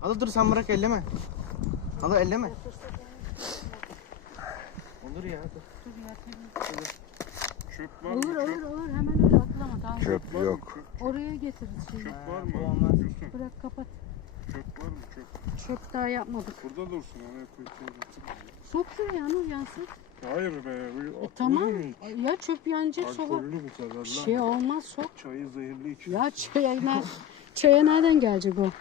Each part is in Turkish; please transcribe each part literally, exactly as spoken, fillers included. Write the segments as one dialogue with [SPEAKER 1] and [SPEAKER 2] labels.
[SPEAKER 1] Hala dur sen bırak elleme. Hala elleme. Olur ya. Dur.
[SPEAKER 2] Dur ya tabii.
[SPEAKER 3] Çöp var
[SPEAKER 2] Olur
[SPEAKER 3] mı?
[SPEAKER 2] olur
[SPEAKER 3] Çöp,
[SPEAKER 2] olur hemen öyle atlama tamam.
[SPEAKER 4] Çöp
[SPEAKER 3] var mı?
[SPEAKER 4] yok.
[SPEAKER 3] Çöp,
[SPEAKER 2] Oraya getiririz şimdi.
[SPEAKER 3] çöp
[SPEAKER 1] Ha,
[SPEAKER 3] var
[SPEAKER 1] bu
[SPEAKER 3] mı?
[SPEAKER 1] olmaz.
[SPEAKER 3] Yusuf,
[SPEAKER 2] Bırak kapat.
[SPEAKER 3] çöp var mı? Çöp.
[SPEAKER 2] Çöp daha yapmadık.
[SPEAKER 3] Burada dursun. Oraya koyup getirsin.
[SPEAKER 2] Sok şuraya Nur yansın.
[SPEAKER 3] Hayır be. Bu
[SPEAKER 2] E,
[SPEAKER 3] atılır
[SPEAKER 2] tamam.
[SPEAKER 3] mı hiç?
[SPEAKER 2] Ya çöp yanacak sola.
[SPEAKER 3] Alkollü bu kadar
[SPEAKER 2] Bir
[SPEAKER 3] lan.
[SPEAKER 2] şey olmaz sok.
[SPEAKER 3] Çayı zehirli içiyorsun.
[SPEAKER 2] Ya çaya, ne, çaya nereden gelecek o?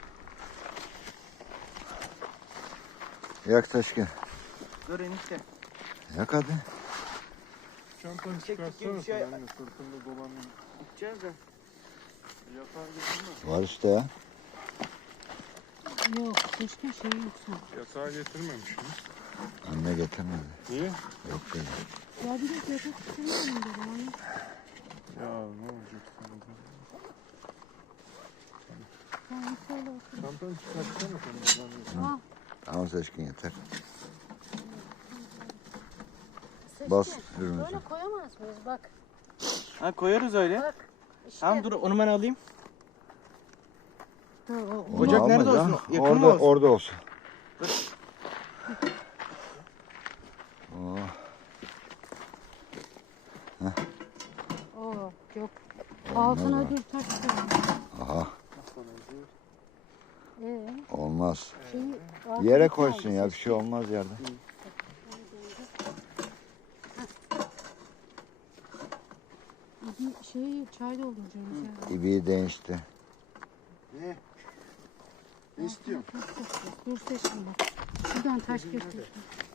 [SPEAKER 4] Yak Taşkın.
[SPEAKER 1] Dur enişte.
[SPEAKER 4] Yak hadi.
[SPEAKER 3] Çantanı
[SPEAKER 1] Çektik gibi
[SPEAKER 3] çıkarsana
[SPEAKER 1] bir şey-
[SPEAKER 3] sen anne. Sırtında dolanın.
[SPEAKER 1] Gideceğiz de.
[SPEAKER 3] Yatar getirme.
[SPEAKER 4] Var işte ya.
[SPEAKER 2] Yok keşke şey yoksa.
[SPEAKER 3] Yatağı getirmemişim.
[SPEAKER 4] Anne getirmedi.
[SPEAKER 3] Niye?
[SPEAKER 4] Yok değil.
[SPEAKER 2] Ya bir de yatak istemiyorum dedim hani.
[SPEAKER 3] Ya ne olacak sana?
[SPEAKER 2] Tamam şöyle olsun.
[SPEAKER 3] Çantanı çıkarsana sen de.
[SPEAKER 2] Ah.
[SPEAKER 4] Tamam Taşkın yeter.
[SPEAKER 2] Seçkin,
[SPEAKER 4] Bas ürünü.
[SPEAKER 2] Böyle koyamaz mıyız bak.
[SPEAKER 1] Ha koyarız öyle.
[SPEAKER 2] Bak. İşte.
[SPEAKER 1] Tamam dur onu ben alayım.
[SPEAKER 2] Dur, o,
[SPEAKER 4] Onu
[SPEAKER 1] Ocak
[SPEAKER 4] alma
[SPEAKER 1] nerede
[SPEAKER 4] ya.
[SPEAKER 1] olsun? Yakın
[SPEAKER 4] Orada,
[SPEAKER 1] mı olsun?
[SPEAKER 4] orada olsun. Oh.
[SPEAKER 2] o yok. Altına
[SPEAKER 4] Olmaz
[SPEAKER 2] gül taş koyalım.
[SPEAKER 4] Aha.
[SPEAKER 2] Ee,
[SPEAKER 4] Olmaz.
[SPEAKER 2] şeyi
[SPEAKER 4] Yere
[SPEAKER 2] altına
[SPEAKER 4] koysun
[SPEAKER 2] kaldı.
[SPEAKER 4] ya. Bir şey olmaz yerde.
[SPEAKER 2] Bir şey çay dolduracağım. Hı.
[SPEAKER 4] İbiği değişti.
[SPEAKER 3] Ne? Ne istiyorsun?
[SPEAKER 2] Dur seçtim bak. Şuradan taş getir.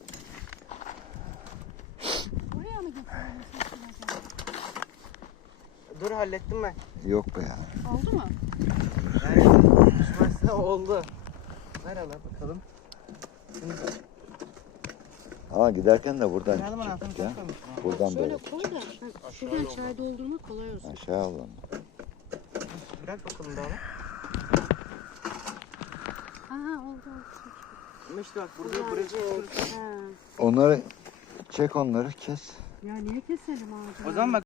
[SPEAKER 2] Buraya mı getirelim seçtim acaba?
[SPEAKER 1] Dur hallettim ben.
[SPEAKER 4] Yok be ya.
[SPEAKER 2] Oldu mu?
[SPEAKER 1] Yani düşmezse oldu. Ver hala bakalım. Şimdi
[SPEAKER 4] Ama giderken de buradan
[SPEAKER 1] nerede bana
[SPEAKER 4] çıkacaktık
[SPEAKER 1] altını
[SPEAKER 4] ya.
[SPEAKER 1] takmamışım.
[SPEAKER 4] Buradan
[SPEAKER 2] Şöyle
[SPEAKER 4] böyle.
[SPEAKER 2] koy da ha, şuradan çay doldurma kolay olsun.
[SPEAKER 4] Aşağı alalım.
[SPEAKER 1] Bırak bakalım daha.
[SPEAKER 2] Aha oldu oldu.
[SPEAKER 1] İşte bak burada buraya çıkıyoruz.
[SPEAKER 2] Ha.
[SPEAKER 4] Onları çek onları kes.
[SPEAKER 2] Ya niye keselim ağacını?
[SPEAKER 1] O zaman bak